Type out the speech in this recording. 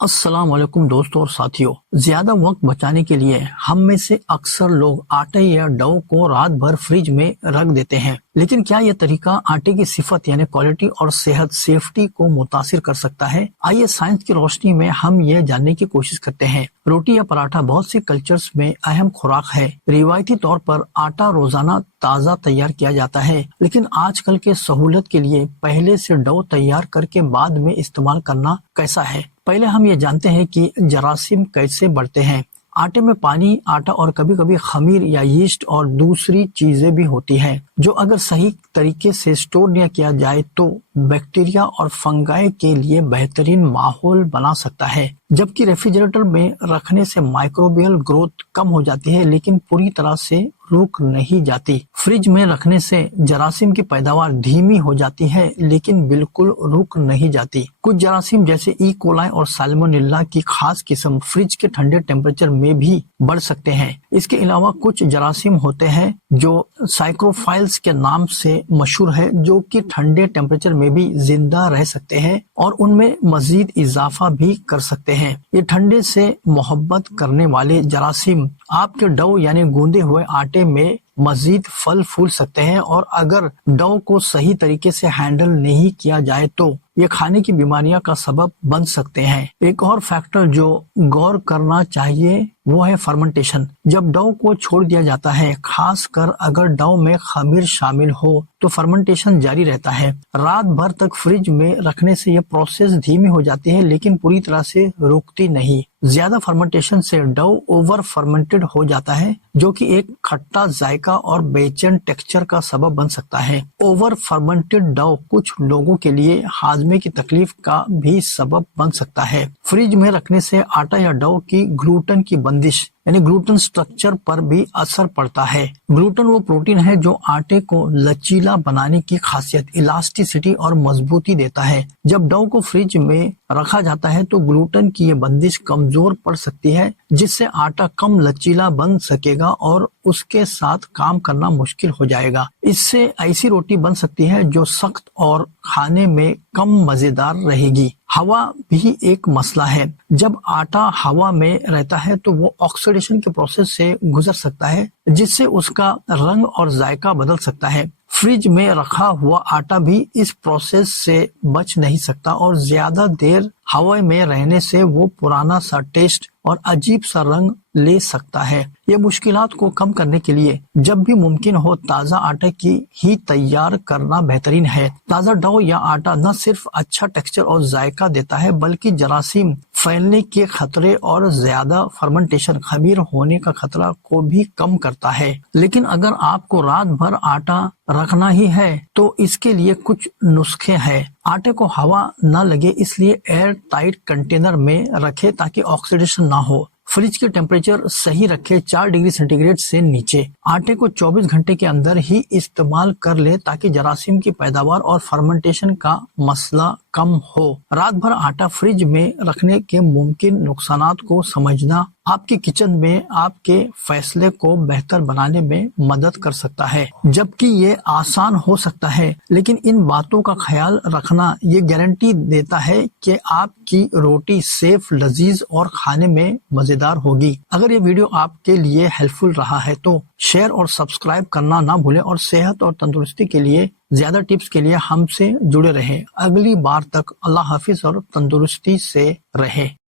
السلام علیکم دوستوں اور ساتھیوں، زیادہ وقت بچانے کے لیے ہم میں سے اکثر لوگ آٹے یا ڈو کو رات بھر فریج میں رکھ دیتے ہیں، لیکن کیا یہ طریقہ آٹے کی صفت یعنی کوالٹی اور صحت سیفٹی کو متاثر کر سکتا ہے؟ آئیے سائنس کی روشنی میں ہم یہ جاننے کی کوشش کرتے ہیں۔ روٹی یا پراٹھا بہت سی کلچرز میں اہم خوراک ہے۔ روایتی طور پر آٹا روزانہ تازہ تیار کیا جاتا ہے، لیکن آج کل کے سہولت کے لیے پہلے سے ڈو تیار کر کے بعد میں استعمال کرنا کیسا ہے؟ پہلے ہم یہ جانتے ہیں کہ جراثیم کیسے بڑھتے ہیں۔ آٹے میں پانی، آٹا اور کبھی کبھی خمیر یا یسٹ اور دوسری چیزیں بھی ہوتی ہیں جو اگر صحیح طریقے سے سٹور نہ کیا جائے تو بیکٹیریا اور فنگائی کے لیے بہترین ماحول بنا سکتا ہے، جبکہ ریفریجریٹر میں رکھنے سے مائکروبیل گروتھ کم ہو جاتی ہے لیکن پوری طرح سے رک نہیں جاتی۔ فریج میں رکھنے سے جراثیم کی پیداوار دھیمی ہو جاتی ہے لیکن بالکل رک نہیں جاتی۔ کچھ جراثیم جیسے ای کولائی اور سالمونیلا کی خاص قسم فریج کے ٹھنڈے ٹیمپریچر میں بھی بڑھ سکتے ہیں۔ اس کے علاوہ کچھ جراثیم ہوتے ہیں جو سائکروفائلز کے نام سے مشہور ہے، جو کہ ٹھنڈے ٹیمپریچر میں بھی زندہ رہ سکتے ہیں اور ان میں مزید اضافہ بھی کر سکتے ہیں۔ یہ ٹھنڈے سے محبت کرنے والے جراثیم آپ کے ڈو یعنی گوندے ہوئے آٹے میں مزید پھل پھول سکتے ہیں، اور اگر ڈو کو صحیح طریقے سے ہینڈل نہیں کیا جائے تو یہ کھانے کی بیماریاں کا سبب بن سکتے ہیں۔ ایک اور فیکٹر جو غور کرنا چاہیے وہ ہے فرمنٹیشن۔ جب ڈو کو چھوڑ دیا جاتا ہے، خاص کر اگر ڈو میں خمیر شامل ہو تو فرمنٹیشن جاری رہتا ہے۔ رات بھر تک فریج میں رکھنے سے یہ پروسیس دھیمی ہو جاتی ہے لیکن پوری طرح سے رکتی نہیں۔ زیادہ فرمنٹیشن سے ڈو اوور فرمنٹڈ ہو جاتا ہے، جو کہ ایک کھٹا ذائقہ اور بے چین ٹیکسچر کا سبب بن سکتا ہے۔ اوور فرمنٹڈ ڈو کچھ لوگوں کے لیے ہاضمے کی تکلیف کا بھی سبب بن سکتا ہے۔ فریج میں رکھنے سے آٹا یا ڈو کی گلوٹن کی بندش یعنی گلوٹن سٹرکچر پر بھی اثر پڑتا ہے۔ گلوٹن وہ پروٹین ہے جو آٹے کو لچیلا بنانے کی خاصیت، الاسٹیسٹی اور مضبوطی دیتا ہے۔ جب ڈو کو فریج میں رکھا جاتا ہے تو گلوٹن کی یہ بندش کمزور پڑ سکتی ہے، جس سے آٹا کم لچیلا بن سکے گا اور اس کے ساتھ کام کرنا مشکل ہو جائے گا۔ اس سے ایسی روٹی بن سکتی ہے جو سخت اور کھانے میں کم مزیدار رہے گی۔ ہوا بھی ایک مسئلہ ہے۔ جب آٹا ہوا میں رہتا ہے تو وہ آکسیڈیشن کے پروسیس سے گزر سکتا ہے، جس سے اس کا رنگ اور ذائقہ بدل سکتا ہے۔ فریج میں رکھا ہوا آٹا بھی اس پروسیس سے بچ نہیں سکتا اور زیادہ دیر ہوا میں رہنے سے وہ پرانا سا ٹیسٹ اور عجیب سا رنگ لے سکتا ہے۔ یہ مشکلات کو کم کرنے کے لیے جب بھی ممکن ہو تازہ آٹے کی ہی تیار کرنا بہترین ہے۔ تازہ ڈو یا آٹا نہ صرف اچھا ٹیکسچر اور ذائقہ دیتا ہے بلکہ جراثیم پھیلنے کے خطرے اور زیادہ فرمنٹیشن خمیر ہونے کا خطرہ کو بھی کم کرتا ہے۔ لیکن اگر آپ کو رات بھر آٹا رکھنا ہی ہے تو اس کے لیے کچھ نسخے ہیں۔ آٹے کو ہوا نہ لگے اس لیے ایئر ٹائٹ کنٹینر میں رکھے تاکہ آکسیڈیشن نہ ہو۔ فریج کے ٹیمپریچر صحیح رکھے، 4 ڈگری سینٹی گریڈ سے نیچے۔ آٹے کو 24 گھنٹے کے اندر ہی استعمال کر لے تاکہ جراثیم کی پیداوار اور فرمنٹیشن کا مسئلہ کم ہو۔ رات بھر آٹا فریج میں رکھنے کے ممکن نقصانات کو سمجھنا آپ کے کچن میں آپ کے فیصلے کو بہتر بنانے میں مدد کر سکتا ہے، جبکہ یہ آسان ہو سکتا ہے، لیکن ان باتوں کا خیال رکھنا یہ گارنٹی دیتا ہے کہ آپ کی روٹی سیف، لذیذ اور کھانے میں مزیدار ہوگی۔ اگر یہ ویڈیو آپ کے لیے ہیلپ فل رہا ہے تو شیئر اور سبسکرائب کرنا نہ بھولیں، اور صحت اور تندرستی کے لیے زیادہ ٹپس کے لیے ہم سے جڑے رہیں۔ اگلی بار تک اللہ حافظ اور تندرستی سے رہیں۔